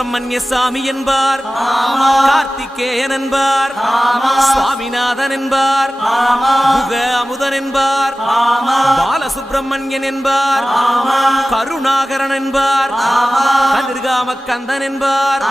சுப்பிரமணிய சாமி என்பார் கார்த்திகேயன் என்பார். சுவாமிநாதன் என்பார். முக அமுதன் என்பார். பாலசுப்பிரமணியன் என்பார். கருணாகரன் என்பார். கதிர்காம கந்தன் என்பார்.